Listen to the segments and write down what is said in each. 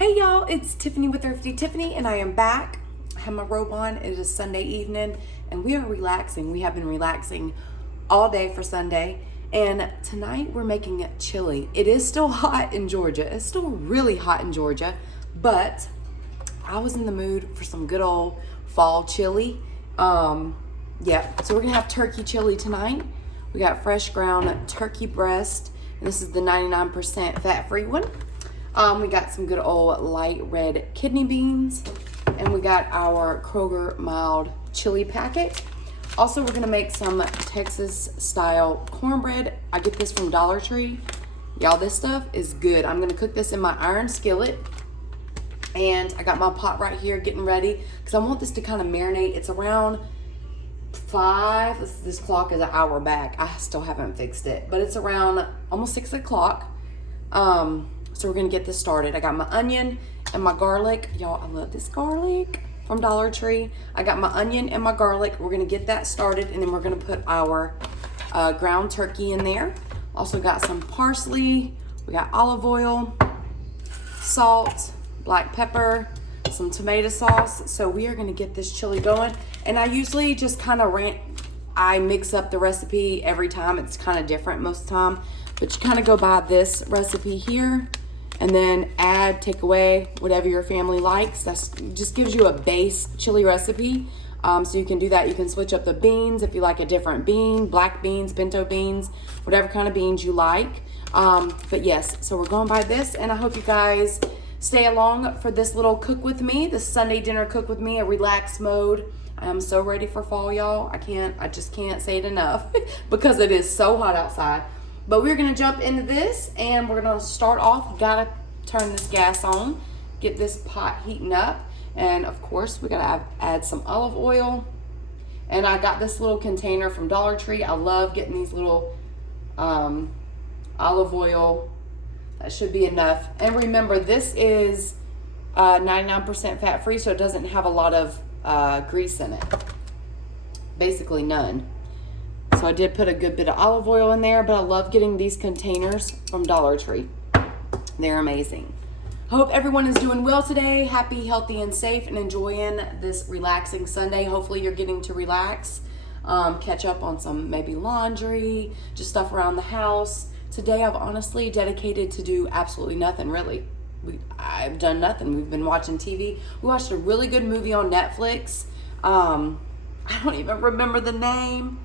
Hey y'all, it's Tiffany with Thrifty Tiffany, and I am back. I have my robe on. It is Sunday evening, and we are relaxing. We have been relaxing all day for Sunday, and tonight we're making chili. It is still hot in Georgia. It's still really hot in Georgia, but I was in the mood for some good old fall chili. So we're gonna have turkey chili tonight. We got fresh ground turkey breast, and this is the 99% fat-free one. We got some good old light red kidney beans, and we got our Kroger mild chili packet. Also, we're gonna make some Texas style cornbread. I get this from Dollar Tree. Y'all, this stuff is good. I'm gonna cook this in my iron skillet, and I got my pot right here getting ready because I want this to kind of marinate. It's around 5. This clock is an hour back. I still haven't fixed it, but it's around almost 6 o'clock. So we're gonna get this started. I got my onion and my garlic. Y'all, I love this garlic from Dollar Tree. I got my onion and my garlic. We're gonna get that started, and then we're gonna put our ground turkey in there. Also got some parsley. We got olive oil, salt, black pepper, some tomato sauce. So we are gonna get this chili going. And I usually just kind of I mix up the recipe every time. It's kind of different most of the time. But you kind of go by this recipe here, and then take away whatever your family likes. That just gives you a base chili recipe. So you can do that. You can switch up the beans if you like a different bean, black beans, pinto beans, whatever kind of beans you like. But yes, so we're going by this, and I hope you guys stay along for this little cook with me, this Sunday dinner cook with me, a relaxed mode. I am so ready for fall, y'all. I just can't say it enough because it is so hot outside. But we're gonna jump into this, and we're gonna start off. Gotta turn this gas on, get this pot heating up, and of course we gotta add some olive oil. And I got this little container from Dollar Tree. I love getting these little olive oil. That should be enough. And remember, this is 99% fat free, so it doesn't have a lot of grease in it. Basically none. So I did put a good bit of olive oil in there, but I love getting these containers from Dollar Tree. They're amazing. I hope everyone is doing well today, happy, healthy, and safe, and enjoying this relaxing Sunday. Hopefully you're getting to relax, catch up on some maybe laundry, just stuff around the house. Today I've honestly dedicated to do absolutely nothing, really. I've done nothing. We've been watching TV. We watched a really good movie on Netflix. I don't even remember the name.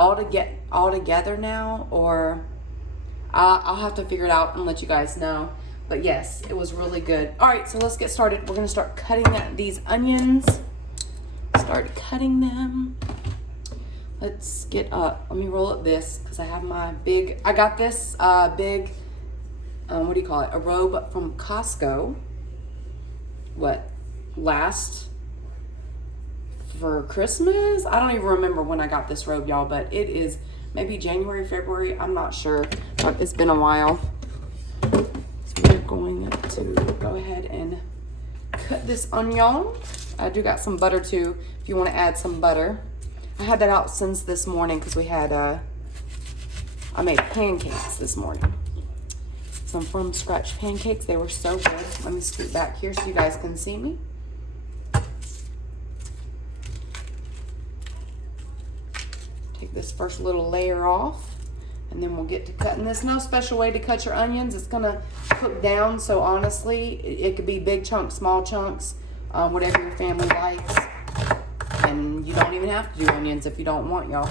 All together now, or I'll have to figure it out and let you guys know. But yes, it was really good. All right, so let's get started. We're gonna start cutting these onions. Start cutting them. Let's get up. Let me roll up this because I have my I got this big, what do you call it? A robe from Costco. For Christmas? I don't even remember when I got this robe, y'all, but it is maybe January, February. I'm not sure. It's been a while. So we're going to go ahead and cut this onion. I do got some butter too, if you want to add some butter. I had that out since this morning because we had, I made pancakes this morning. Some from scratch pancakes. They were so good. Let me scoot back here so you guys can see me. Take this first little layer off, and then we'll get to cutting this. No special way to cut your onions. It's gonna cook down, so honestly, it could be big chunks, small chunks, whatever your family likes. And you don't even have to do onions if you don't want, y'all.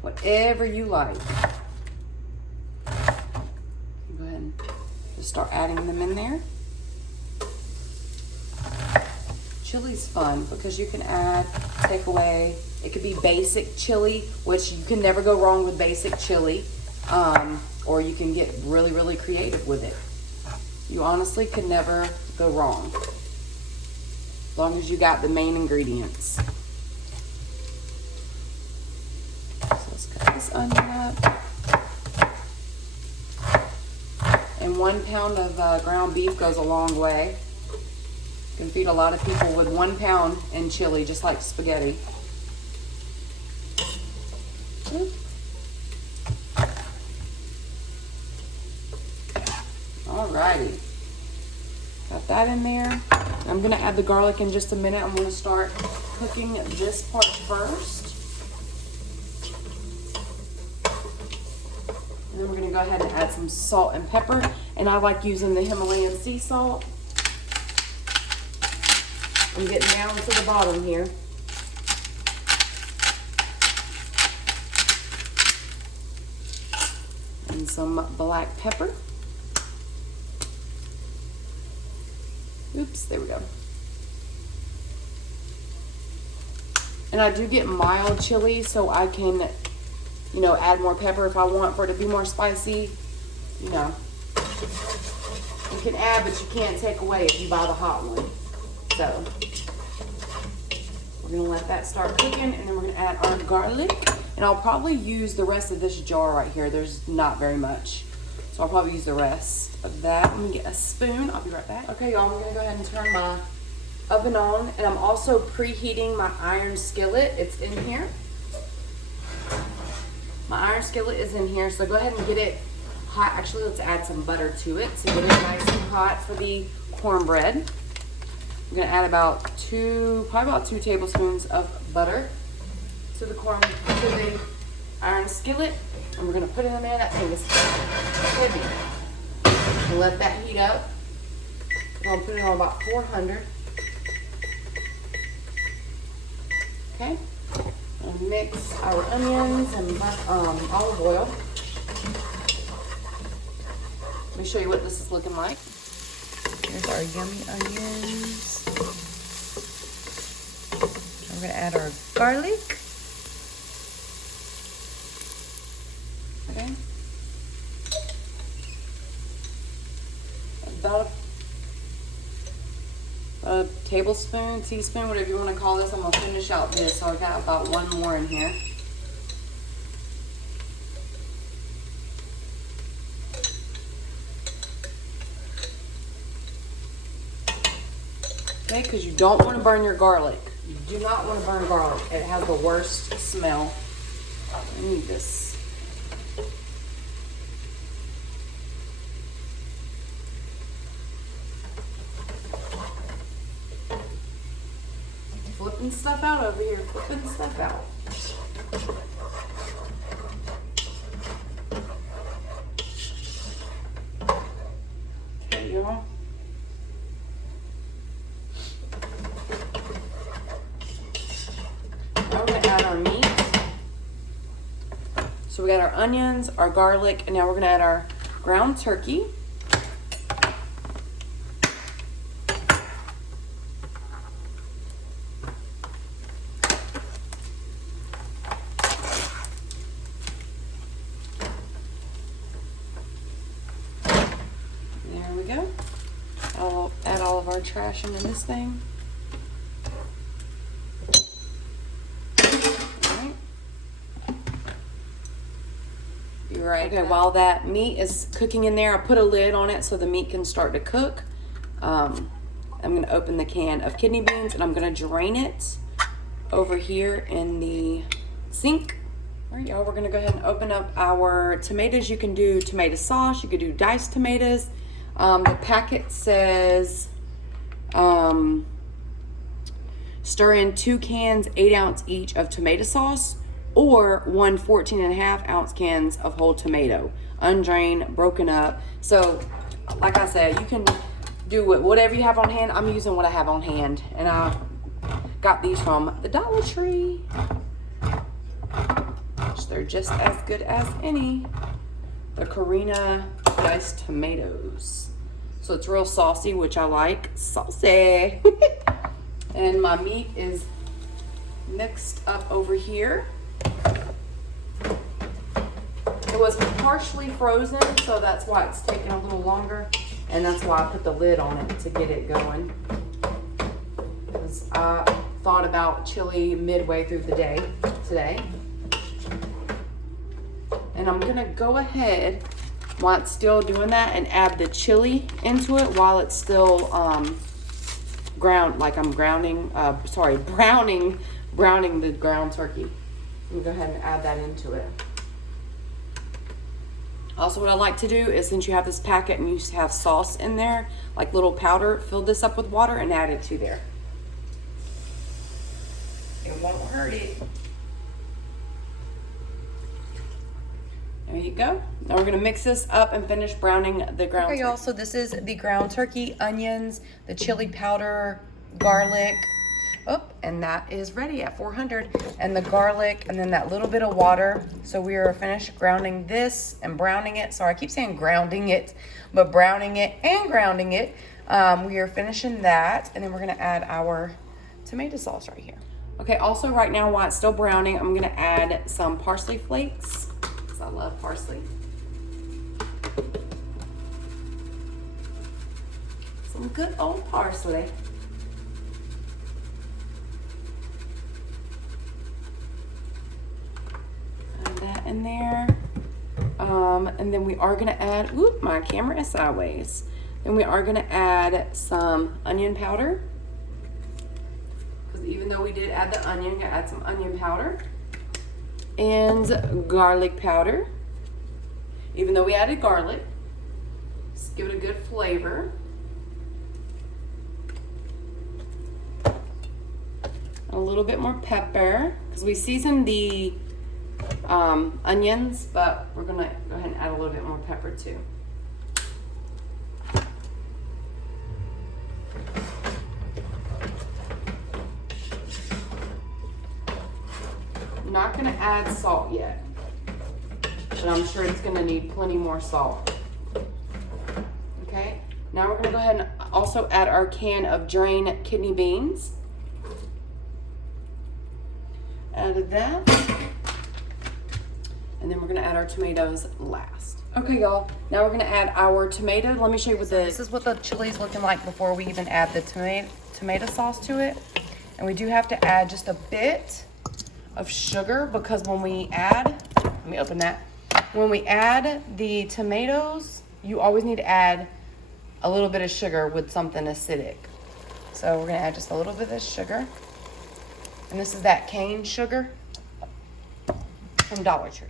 Whatever you like. Go ahead and just start adding them in there. Chili's fun because you can take away. It could be basic chili, which you can never go wrong with basic chili, or you can get really, really creative with it. You honestly can never go wrong, as long as you got the main ingredients. So let's cut this onion up. And 1 pound of ground beef goes a long way. You can feed a lot of people with 1 pound in chili, just like spaghetti. Alrighty. Got that in there. I'm gonna add the garlic in just a minute. I'm gonna start cooking this part first. And then we're gonna go ahead and add some salt and pepper. And I like using the Himalayan sea salt. I'm getting down to the bottom here. And some black pepper. Oops, there we go. And I do get mild chili, so I can, you know, add more pepper if I want for it to be more spicy. You know, you can add, but you can't take away if you buy the hot one. So we're gonna let that start cooking, and then we're gonna add our garlic. And I'll probably use the rest of this jar right here. There's not very much, so I'll probably use the rest of that. Let me get a spoon. I'll be right back. Okay, y'all, I'm gonna go ahead and turn my oven on, and I'm also preheating my iron skillet. It's in here. My iron skillet is in here, so go ahead and get it hot. Actually, let's add some butter to it to get it nice and hot for the cornbread. I'm gonna add probably about 2 tablespoons of butter to the iron skillet, and we're gonna put it in there. That thing is heavy. And let that heat up. I'll put it on about 400. Okay. And mix our onions and olive oil. Let me show you what this is looking like. Here's our yummy onions. I'm gonna add our garlic. Okay. About a tablespoon, teaspoon, whatever you want to call this. I'm gonna finish out this, so I've got about 1 more in here. Okay, because you don't want to burn your garlic. You do not want to burn garlic. It has the worst smell. I need this. Flipping stuff out over here. Flipping stuff out. Okay, y'all. Now we're going to add our meat. So we got our onions, our garlic, and now we're going to add our ground turkey. There we go. I'll add all of our trash into this thing. Right. Okay, while that meat is cooking in there, I put a lid on it so the meat can start to cook. I'm going to open the can of kidney beans and I'm going to drain it over here in the sink. All right, y'all, we're going to go ahead and open up our tomatoes. You can do tomato sauce. You could do diced tomatoes. The packet says stir in 2 cans, 8 ounce each of tomato sauce, or 1 14.5 ounce cans of whole tomato, undrained, broken up. So, like I said, you can do whatever you have on hand. I'm using what I have on hand, and I got these from the Dollar Tree. They're just as good as any. The Corina diced tomatoes. So it's real saucy, which I like. Saucy. And my meat is mixed up over here. It was partially frozen, so that's why it's taking a little longer. And that's why I put the lid on it to get it going. Because I thought about chili midway through the day today. And I'm gonna go ahead while it's still doing that and add the chili into it while it's still browning the ground turkey. I'm gonna go ahead and add that into it. Also, what I like to do is, since you have this packet and you have sauce in there, like little powder, fill this up with water and add it to there. It won't hurt it. There you go. Now we're gonna mix this up and finish browning the ground turkey. Y'all, so this is the ground turkey, onions, the chili powder, garlic. Oh, and that is ready at 400. And the garlic, and then that little bit of water. So we are finished grounding this and browning it. Sorry, I keep saying grounding it, but browning it and grounding it. We are finishing that, and then we're gonna add our tomato sauce right here. Okay, also right now while it's still browning, I'm gonna add some parsley flakes, because I love parsley. Some good old parsley. Add that in there. And then we are gonna add, oop, my camera is sideways. Then we are gonna add some onion powder. Because even though we did add the onion, gonna add some onion powder. And garlic powder. Even though we added garlic. Just give it a good flavor. A little bit more pepper, because we seasoned the onions, but we're gonna go ahead and add a little bit more pepper too. I'm not gonna add salt yet, but I'm sure it's gonna need plenty more salt. Okay, now we're gonna go ahead and also add our can of drained kidney beans. Added that. And then we're gonna add our tomatoes last. Okay, y'all, now we're gonna add our tomato. Let me show you what this is what the chili's looking like before we even add the tomato sauce to it. And we do have to add just a bit of sugar, because when we add, let me open that. When we add the tomatoes, you always need to add a little bit of sugar with something acidic. So we're gonna add just a little bit of sugar. And this is that cane sugar from Dollar Tree.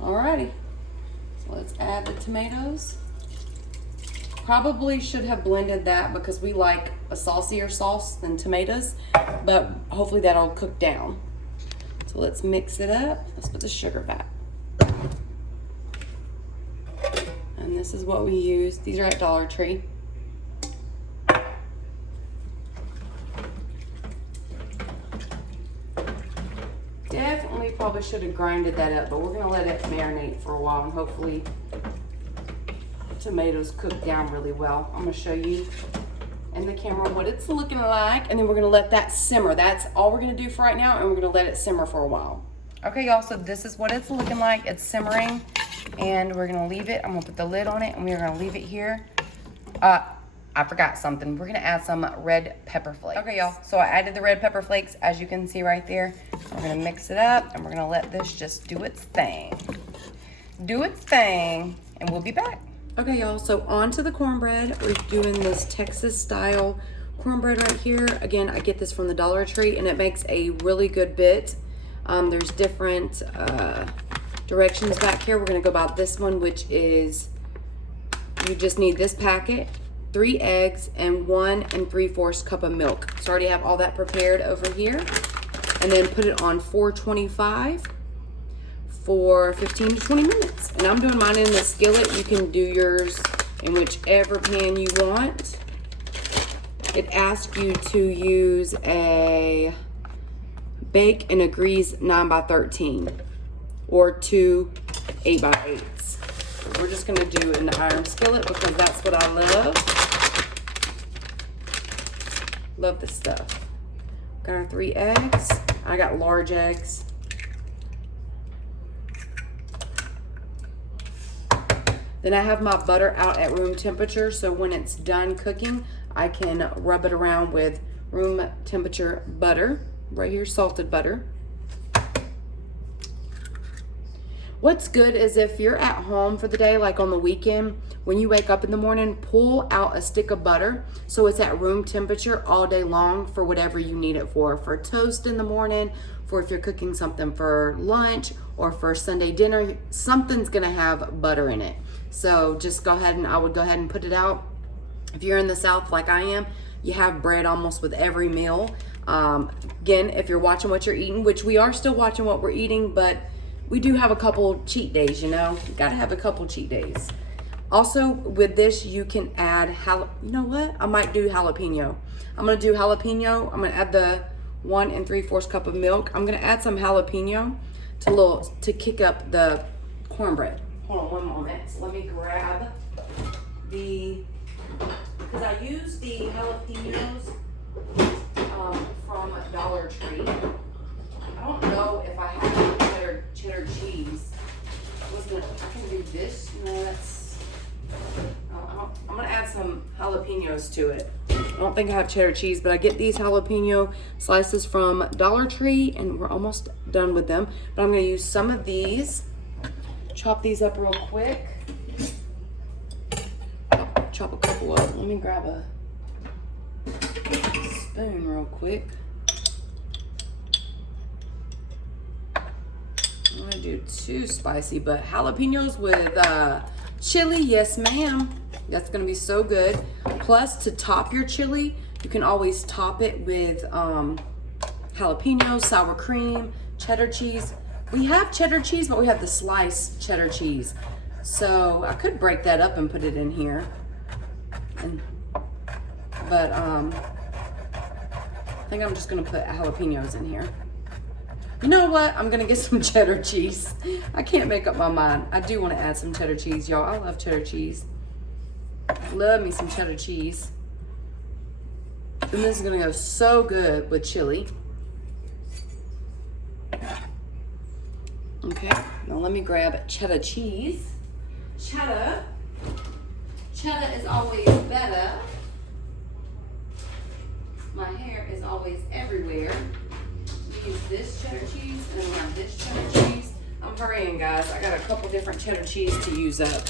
Alrighty, so let's add the tomatoes. Probably should have blended that because we like a saucier sauce than tomatoes, but hopefully that'll cook down. So let's mix it up. Let's put the sugar back. And this is what we use. These are at Dollar Tree. Definitely probably should have grinded that up, but we're gonna let it marinate for a while, and hopefully the tomatoes cook down really well. I'm gonna show you in the camera what it's looking like, and then we're gonna let that simmer. That's all we're gonna do for right now, and we're gonna let it simmer for a while. Okay, y'all, so this is what it's looking like. It's simmering, and we're gonna leave it. I'm gonna put the lid on it, and we're gonna leave it here. I forgot something. We're gonna add some red pepper flakes. Okay, y'all, so I added the red pepper flakes, as you can see right there. We're gonna mix it up, and we're gonna let this just do its thing. Do its thing, and we'll be back. Okay, y'all, so on to the cornbread. We're doing this Texas style cornbread right here. Again, I get this from the Dollar Tree, and it makes a really good bit. There's different directions back here. We're gonna go about this one, which is, you just need this packet, 3 eggs, and 1 3/4 cup of milk. So I already have all that prepared over here. And then put it on 425 for 15 to 20 minutes. And I'm doing mine in the skillet. You can do yours in whichever pan you want. It asks you to use a bake and a grease 9x13 or 2 8x8s. We're just gonna do an iron skillet because that's what I love. Love this stuff. Got our 3 eggs. I got large eggs. Then I have my butter out at room temperature, so when it's done cooking, I can rub it around with room temperature butter. Right here, salted butter. What's good is if you're at home for the day, like on the weekend, when you wake up in the morning, pull out a stick of butter so it's at room temperature all day long for whatever you need it for toast in the morning, for if you're cooking something for lunch or for Sunday dinner, something's gonna have butter in it. So just go ahead and I would go ahead and put it out. If you're in the South like I am, you have bread almost with every meal. Again, if you're watching what you're eating, which we are still watching what we're eating, but we do have a couple cheat days, you know? You gotta have a couple cheat days. Also, with this, you can add, you know what? I might do jalapeno. I'm gonna do jalapeno. I'm gonna add the 1 3/4 cup of milk. I'm gonna add some jalapeno to kick up the cornbread. Hold on one moment. So let me grab because I use the jalapenos from Dollar Tree. I don't know if I have cheddar cheese. I can do this. No, I'm gonna add some jalapenos to it. I don't think I have cheddar cheese, but I get these jalapeno slices from Dollar Tree, and we're almost done with them. But I'm gonna use some of these. Chop these up real quick. Chop a couple up. Let me grab a spoon real quick. I'm gonna do too spicy, but jalapenos with chili, yes ma'am. That's gonna be so good. Plus, to top your chili, you can always top it with jalapenos, sour cream, cheddar cheese. We have cheddar cheese, but we have the sliced cheddar cheese. So I could break that up and put it in here. But I think I'm just gonna put jalapenos in here. You know what? I'm gonna get some cheddar cheese. I can't make up my mind. I do want to add some cheddar cheese, y'all. I love cheddar cheese. Love me some cheddar cheese. And this is gonna go so good with chili. Okay, now let me grab cheddar cheese. Cheddar is always better. My hair is always everywhere. We use this cheddar cheese and then we have this cheddar cheese. I'm hurrying, guys. I got a couple different cheddar cheese to use up.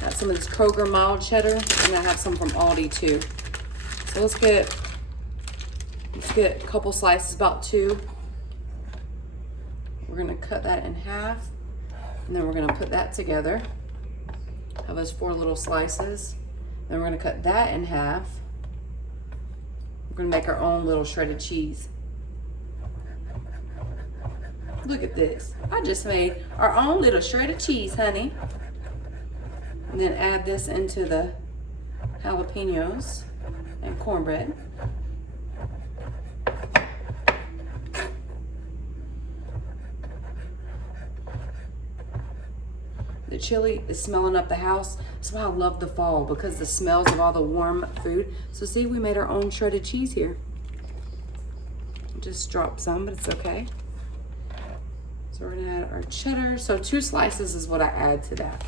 Got some of this Kroger mild cheddar, and I have some from Aldi too. So let's get a couple slices, about 2. We're gonna cut that in half, and then we're gonna put that together. Have those 4 little slices. Then we're gonna cut that in half. We're gonna make our own little shredded cheese. Look at this. I just made our own little shredded cheese, honey. And then add this into the jalapenos and cornbread. The chili is smelling up the house. That's why I love the fall, because the smells of all the warm food. So see, we made our own shredded cheese here. Just dropped some, but it's okay. So we're gonna add our cheddar. So 2 slices is what I add to that.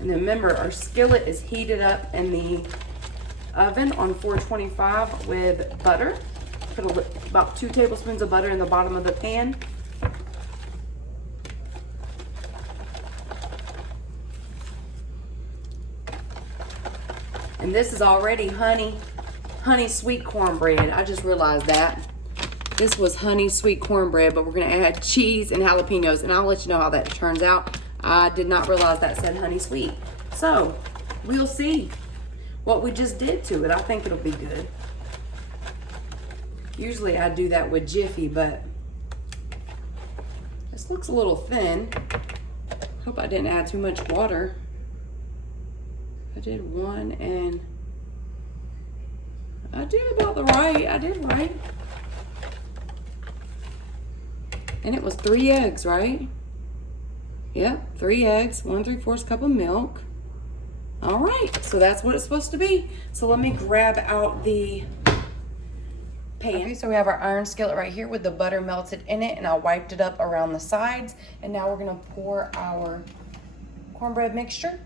And then remember, our skillet is heated up in the oven on 425 with butter. Put about 2 tablespoons of butter in the bottom of the pan. And this is already honey sweet cornbread. I just realized that. This was honey sweet cornbread, but we're gonna add cheese and jalapenos, and I'll let you know how that turns out. I did not realize that said honey sweet. So we'll see what we just did to it. I think it'll be good. Usually I do that with Jiffy, but this looks a little thin. Hope I didn't add too much water. I did 1, and I did about the right. I did right. And it was 3 eggs, right? Yep, 3 eggs, 1 3/4 cup of milk. All right, so that's what it's supposed to be. So let me grab out the pan. Okay, so we have our iron skillet right here with the butter melted in it, and I wiped it up around the sides. And now we're gonna pour our cornbread mixture.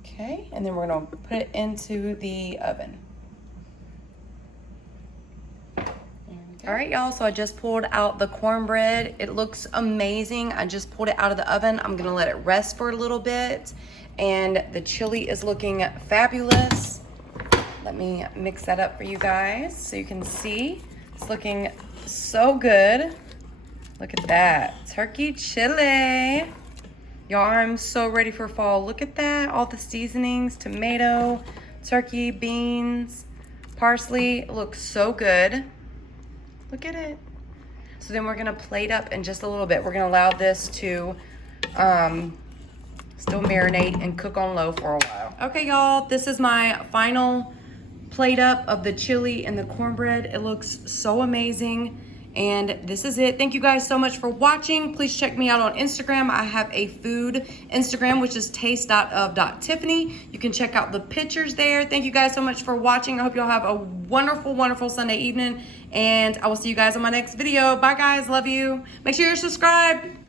Okay, and then we're gonna put it into the oven. There we All right, y'all, so I just pulled out the cornbread. It looks amazing. I just pulled it out of the oven. I'm gonna let it rest for a little bit. And the chili is looking fabulous. Let me mix that up for you guys so you can see. It's looking so good. Look at that, turkey chili. Y'all, I'm so ready for fall. Look at that, all the seasonings, tomato, turkey, beans, parsley. It looks so good. Look at it. So then we're gonna plate up in just a little bit. We're gonna allow this to still marinate and cook on low for a while. Okay, y'all, this is my final plate up of the chili and the cornbread. It looks so amazing. And this is it. Thank you guys so much for watching. Please check me out on Instagram. I have a food Instagram, which is taste.of.tiffany. You can check out the pictures there. Thank you guys so much for watching. I hope y'all have a wonderful, wonderful Sunday evening. And I will see you guys on my next video. Bye, guys. Love you. Make sure you're subscribed.